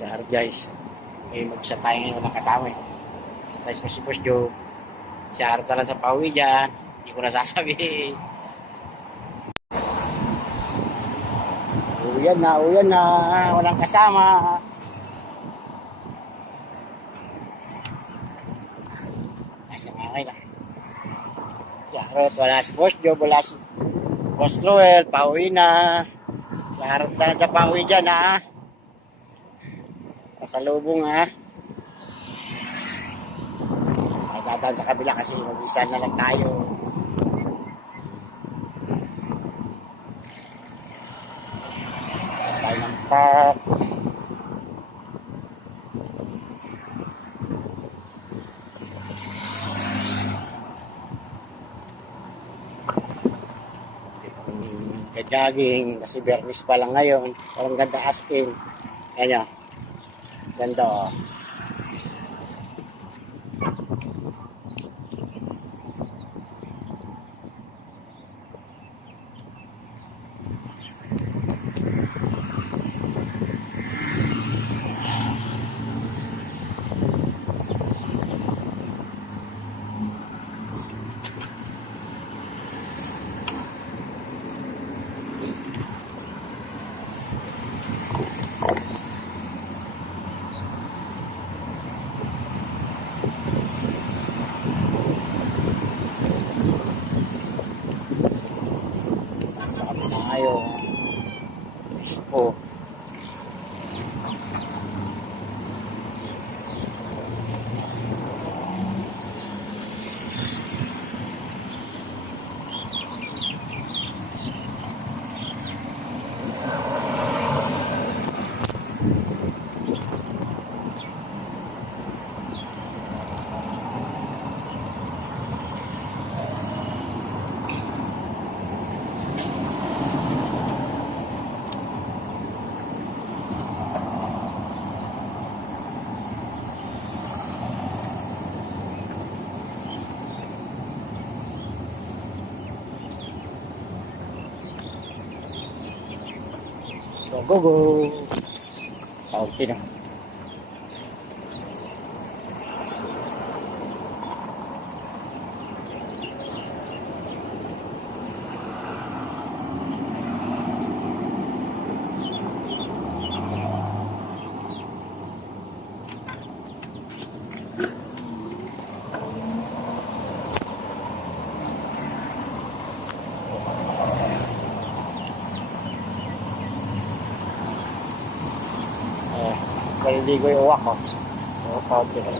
Shoutout guys. Eh, mag-shot tayo ngayon ng kasama eh. Sa si Boss Joe. Shoutout na lang sa pauwi dyan. Hindi ko nasasabi. Uyan na. Walang kasama. Nasa nga kayo na. Shoutout, wala si Boss Joe, wala si Boss Noel. Pauwi na. Shoutout na lang sa pauwi dyan ha. Pasalubong ha. Ay dadaan sa kabila kasi mag-isa na lang tayo. Tayo ng park. Jogging kasi Bernis pa lang ngayon. Parang ganda as in. Ayan. Ganda oh. Tayo. Expo. Go. Kaunti na. Maliligo yung uwak ko. Kaunti na.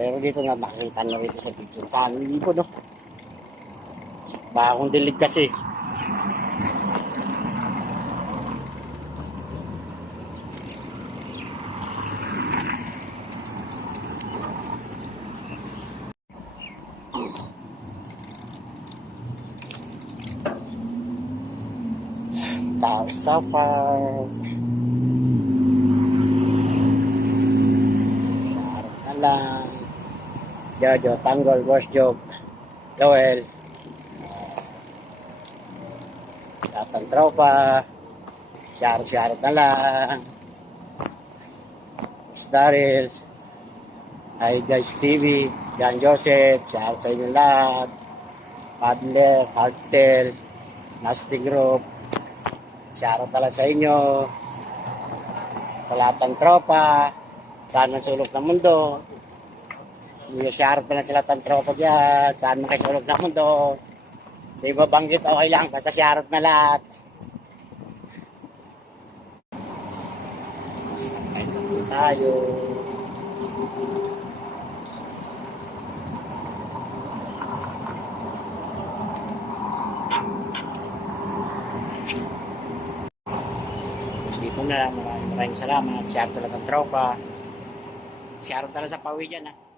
Pero dito na makikita na rin sa picture. Kami ko no. Baka akong dilig kasi. Tao sa farm. Sarap na lang. Jojo, Tanggol, Boss Job, Joel. Ang tropa, syarot na lang. Miss Daryl, hi guys TV, John Joseph, syarot sa inyo lahat. Padler, Cartel, Nasty Group, syarot na lang sa inyo. Sa lahat ng tropa, saan man sulok ng mundo. Syarot na lang sa lahat ng tropa dyan, saan man kayo sulok ng mundo. Di ba banggit okay lang, basta shoutout na lahat. Basta kain na tayo. Dito na, maraming salamat. Shoutout sa lahat ng tropa. Shoutout na lang sa pauwi dyan ha.